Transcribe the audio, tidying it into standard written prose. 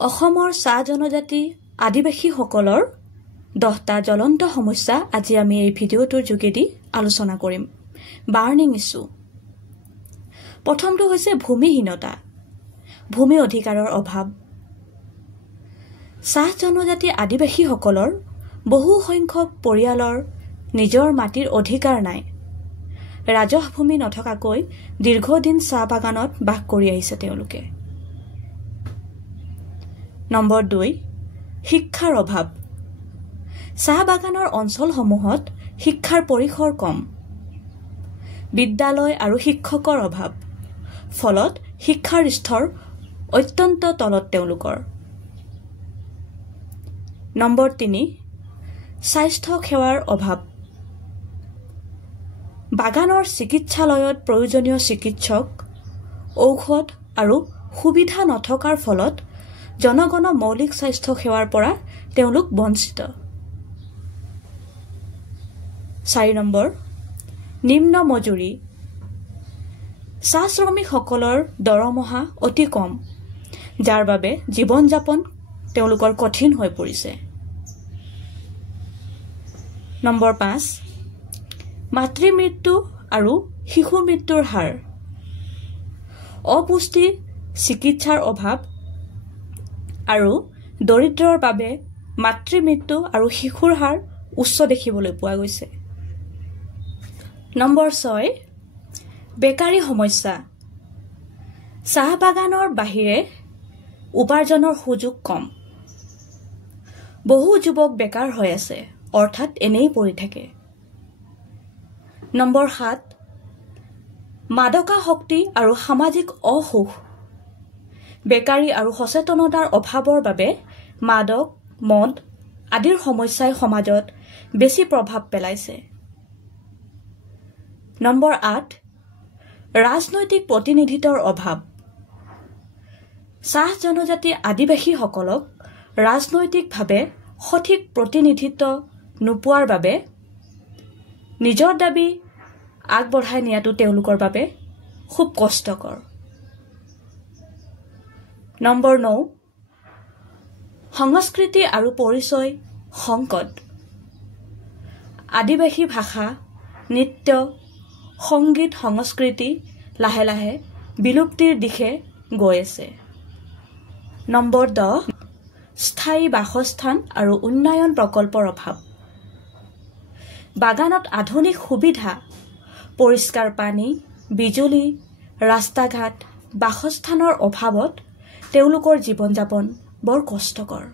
অসমৰ চাহ জনজাতি আদিবাসীসকলৰ 10টা জ্বলন্ত সমস্যা আজি আমি এই ভিডিঅ'টোৰ যোগেদি আলোচনা কৰিম। Burning issue. প্ৰথমটো হৈছে ভূমিহীনতা, ভূমি অধিকাৰৰ অভাৱ। চাহ জনজাতি আদিবাসীসকলৰ বহু সংখ্যক পৰিয়ালৰ নিজৰ মাটিৰ অধিকাৰ নাই। ৰাজহ ভূমি নথকাকৈ দীৰ্ঘদিন চাহ বাগানত বাস কৰি আহিছে তেওঁলোকে। নম্বৰ 2, শিক্ষাৰ অভাৱ। চাহ বাগানৰ অঞ্চলসমূহত শিক্ষাৰ পৰিসৰ কম, বিদ্যালয় আৰু শিক্ষকৰ অভাৱ, ফলত শিক্ষাৰ স্তৰ অত্যন্ত তলত তেওঁলোকৰ। নম্বৰ 3, স্বাস্থ্য সেৱাৰ অভাৱ। বাগানৰ চিকিৎসালয়ত প্ৰয়োজনীয় চিকিৎসক, ঔষধ আৰু সুবিধা নথকাৰ ফলত জনগণ মৌলিক স্বাস্থ্য সেৱাৰ পৰা তেওঁলোক বঞ্চিত। 4 নম্বৰ, নিম্ন মজুৰি। চাহ শ্ৰমিকসকলৰ দৰমহা অতি কম, যাৰ বাবে জীৱন যাপন তেওঁলোকৰ কঠিন হৈ পৰিছে। নম্বৰ 5, মাতৃ মৃত্যু আৰু শিশু মৃত্যুৰ হাৰ। অপুষ্টি, চিকিৎসাৰ অভাৱ আৰু দৰিদ্ৰৰ বাবে মাতৃ মৃত্যু আৰু শিশুৰ হাৰ উচ্চ দেখিবলৈ পোৱা গৈছে। নম্বৰ 6, বেকাৰী সমস্যা। চাহ বাগানৰ বাহিৰে উপাৰ্জনৰ সুযোগ কম। বহু যুৱক বেকাৰ হৈ আছে, অৰ্থাৎ এনেই পৰি থাকে। নম্বৰ 7, মাদকাসক্তি আৰু সামাজিক অসুখ। বেকাৰী আৰু সচেতনতাৰ অভাৱৰ বাবে মাদক, মদ আদিৰ সমস্যাই সমাজত বেছি প্ৰভাৱ পেলাইছে। নম্বৰ 8, ৰাজনৈতিক প্ৰতিনিধিত্বৰ অভাৱ। চাহ জনজাতি আদিবাসীসকলক ৰাজনৈতিকভাৱে সঠিক প্ৰতিনিধিত্ব নোপোৱাৰ বাবে নিজৰ দাবী আগবঢ়াই নিয়াটো তেওঁলোকৰ বাবে খুব কষ্টকৰ। নম্বৰ 9, সংস্কৃতি আৰু পৰিচয় সংকট। আদিবাসী ভাষা, নৃত্য, সংগীত সংস্কৃতি লাহে লাহে বিলুপ্তিৰ দিশে গৈ আছে। নম্বৰ 10, স্থায়ী বাসস্থান আৰু উন্নয়ন প্ৰকল্পৰ অভাৱ। বাগানত আধুনিক সুবিধা, পৰিষ্কাৰ পানী, বিজুলী, ৰাস্তা ঘাট, বাসস্থানৰ অভাৱত তেওঁলোকৰ জীৱন যাপন বৰ কষ্টকৰ।